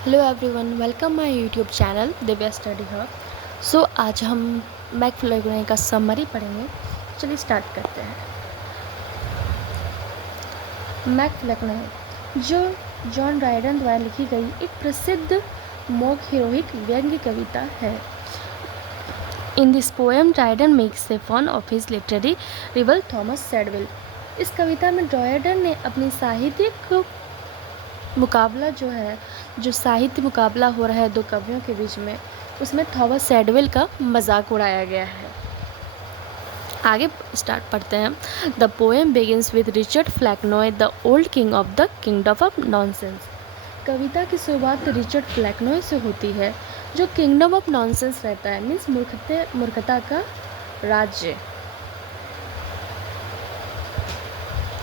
Hello everyone, welcome my YouTube channel Divya study hub. आज हम मैकफ्लेगनॉय का समरी पढ़ेंगे। चलिए स्टार्ट करते हैं। मैकफ्लेगनॉय जो जॉन ड्रायडन द्वारा लिखी गई एक प्रसिद्ध मोक हीरोइक व्यंग्य कविता है। In this poem Dryden makes a fun of his literary rival Thomas Shadwell. इस कविता में ड्रायडन ने अपनी साहित्यिक मुकाबला जो साहित्य मुकाबला हो रहा है दो कवियों के बीच में, उसमें थॉमस सैडविल का मजाक उड़ाया गया है। आगे स्टार्ट पढ़ते हैं। The poem begins with Richard Flecknoe the old king of the kingdom of nonsense. कविता की शुरुआत रिचर्ड फ्लैक्नॉय से होती है, जो किंगडम ऑफ नॉनसेंस रहता है, मीन्स मूर्खता का राज्य।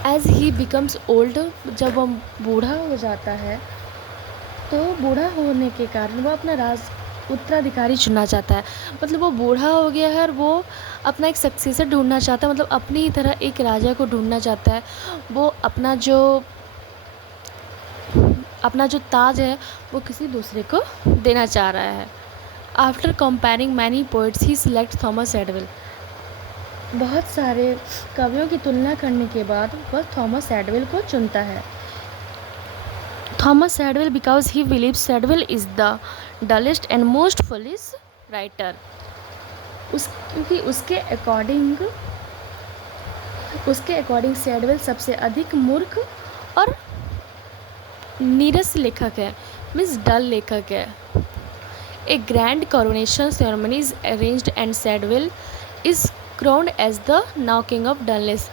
एज ही बिकम्स ओल्ड, जब वह बूढ़ा हो जाता है तो बूढ़ा होने के कारण वह अपना उत्तराधिकारी चुनना चाहता है। मतलब वो बूढ़ा हो गया है और वो अपना एक सक्सेसर ढूंढना चाहता है, मतलब अपनी ही तरह एक राजा को ढूंढना चाहता है। वो अपना जो ताज है वो किसी दूसरे को देना चाह रहा है। आफ्टर कंपेयरिंग मैनी पोइट्स ही सिलेक्ट थॉमस सैडविल। बहुत सारे कवियों की तुलना करने के बाद वह थॉमस सैडविल को चुनता है। Thomas Shadwell because he believes Shadwell is the dullest and most foolish writer. क्योंकि उसके अकॉर्डिंग सैडविल सबसे अधिक मूर्ख और नीरस लेखक है, मीन्स डल लेखक है। A grand coronation ceremony is arranged and Shadwell is crowned as the now king of dullness.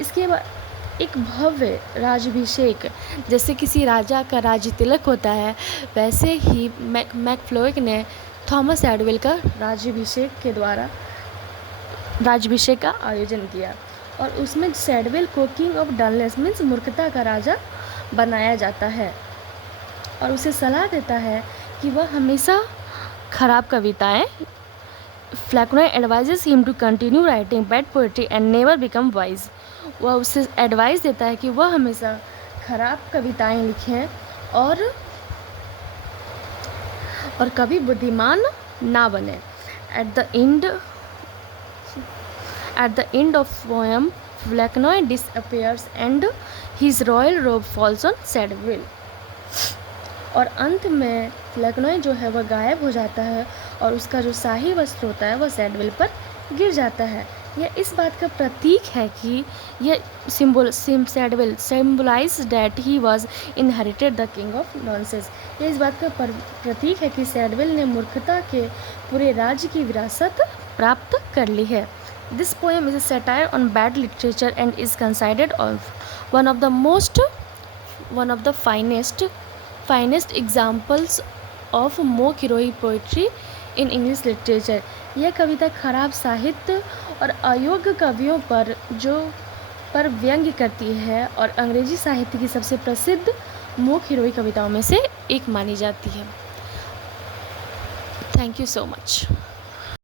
इसके बाद एक भव्य राजाभिषेक, जैसे किसी राजा का राज तिलक होता है, वैसे ही मैकफ्लेगनॉय ने थॉमस सैडविल का राज्याभिषेक का आयोजन किया और उसमें सैडविल को किंग ऑफ डलनेस मीन्स मूर्खता का राजा बनाया जाता है और उसे सलाह देता है कि वह हमेशा खराब कविताएं Flecknoe advises him to continue writing bad poetry and never become wise. वह उसे एडवाइस देता है कि वह हमेशा खराब कविताएं लिखें और कभी बुद्धिमान ना बने। At the end of poem Flecknoe disappears and his royal robe falls on Shadwell. और अंत में फ्लैक्नॉय जो है वह गायब हो जाता है और उसका जो शाही वस्त्र होता है वह सैडविल पर गिर जाता है। यह इस बात का प्रतीक है कि यह Shadwell symbolize that he was inherited the king of nonsense. यह इस बात का प्रतीक है कि सैडविल ने मूर्खता के पूरे राज्य की विरासत प्राप्त कर ली है। This poem is a satire on bad literature and is considered of one of the finest examples of mock heroic poetry in English literature. यह कविता खराब साहित्य और अयोग्य कवियों पर व्यंग्य करती है और अंग्रेजी साहित्य की सबसे प्रसिद्ध मोक हीरोइक कविताओं में से एक मानी जाती है। Thank you so much.